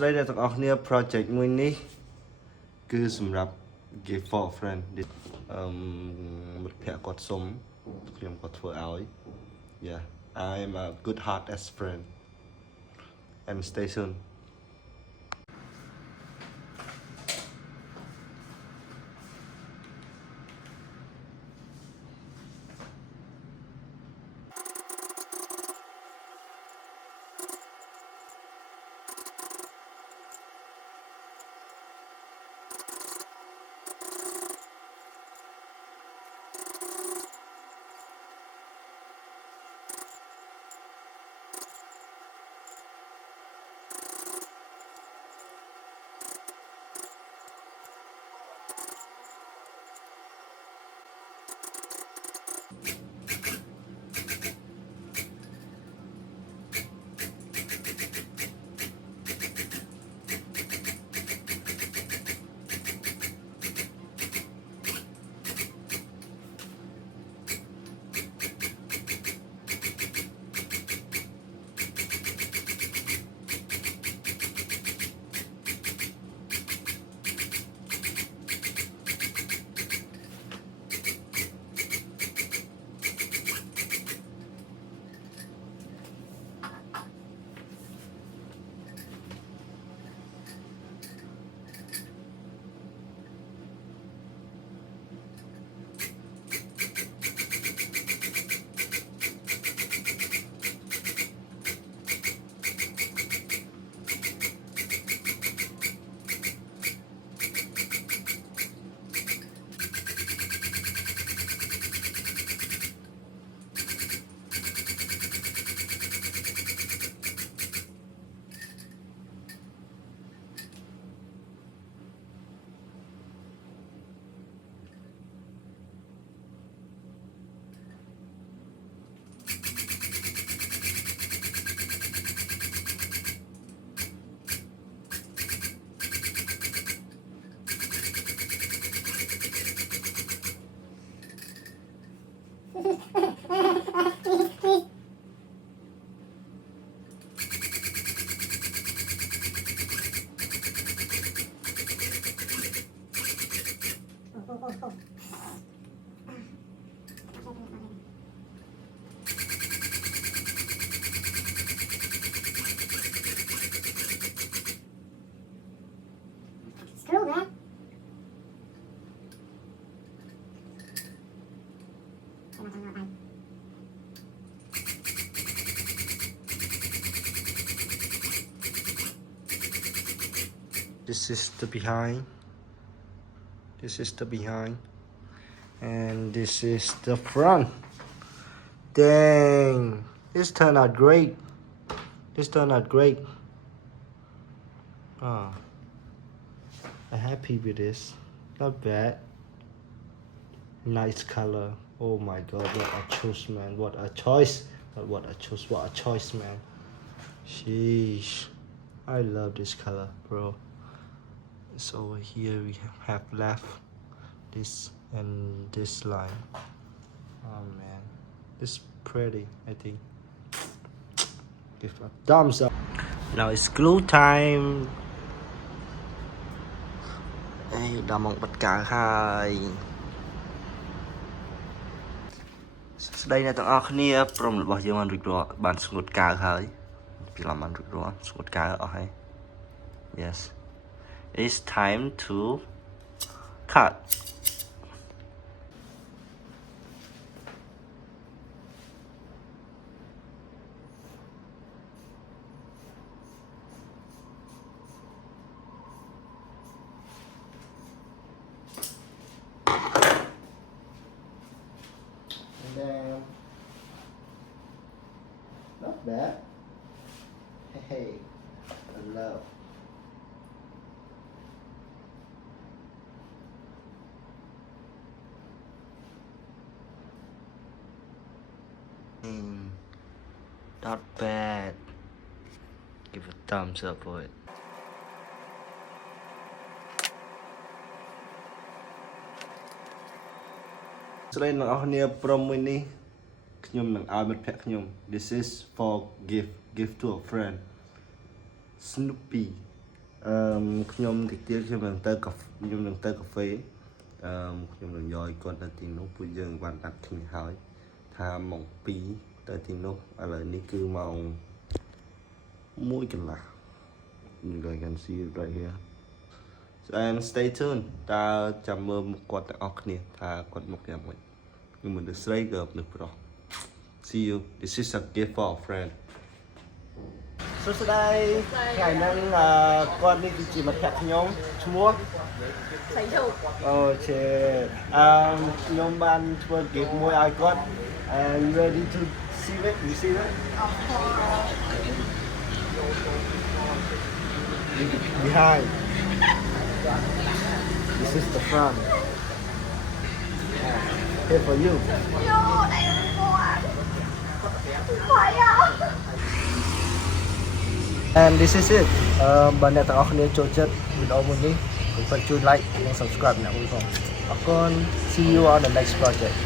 ស្ដីអ្នកទាំងអស់គ្នា project មួយនេះគឺសម្រាប់ give for a friend មិត្តភក្តិគាត់សុំខ្ញុំក៏ធ្វើឲ្យ yeah I am a good heart as friend and stay soon Screw that. this is the behind and this is the front. Dang, this turned out great. I'm happy with this. Not bad. Nice color. Oh my god, what a choice, man. What a choice, man. Sheesh, I love this color, bro. So over here we have left this and this line. Oh man, this is pretty. I think give a thumbs up. Now it's glue time. Hey, đã mong bật cả hai. ស្ដីអ្នកទាំងអស់គ្នាព្រមរបស់យើងបានរួចរាល់បានស្ងួតកៅហើយពីឡំបានរួចរាល់ស្ងួតកៅអស់ហើយ Yes it's time to cut and then not bad. Hey, I love. Not bad. Give a thumbs up for it. ស្ដីអ្នកនរគ្នាព្រមមួយនេះខ្ញុំនឹងឲ្យមិត្តភក្តិខ្ញុំ This is for gift to a friend Snoopy ខ្ញុំតិចទៀតខ្ញុំនឹងទៅកាហ្វេខ្ញុំនឹងយកគាត់ទៅទីនោះពួកយើងបានដាត់គ្នាហើយថាម៉ោង2ទៅទីនោះឥឡូវនេះគឺម៉ោង1 កន្លះ You guys can see it right here and stay tuned តើចាំមើលមុខគាត់ទាំងអស់គ្នាថាគាត់មុខយ៉ាងម៉េចខ្ញុំមិនដឹងស្រីក៏នឹកប្រុស See you this is a gift for a friend សួស្តីថ្ងៃហ្នឹងគាត់នេះគឺជាមិត្តភក្តិខ្ញុំឈ្មោះ ใส่ถูก អូខេខ្ញុំបានធ្វើ gift មួយឲ្យគាត់ and ready to see it you see it behind this is the front here for you โย่ไหนมันปวดปวดอ่ะ and this is it បើអ្នកទាំងអស់គ្នាចូលចិត្តវីដេអូមួយនេះកុំភ្លេចជួយ like និង subscribe អ្នកមួយផងអរគុណ see you on the next project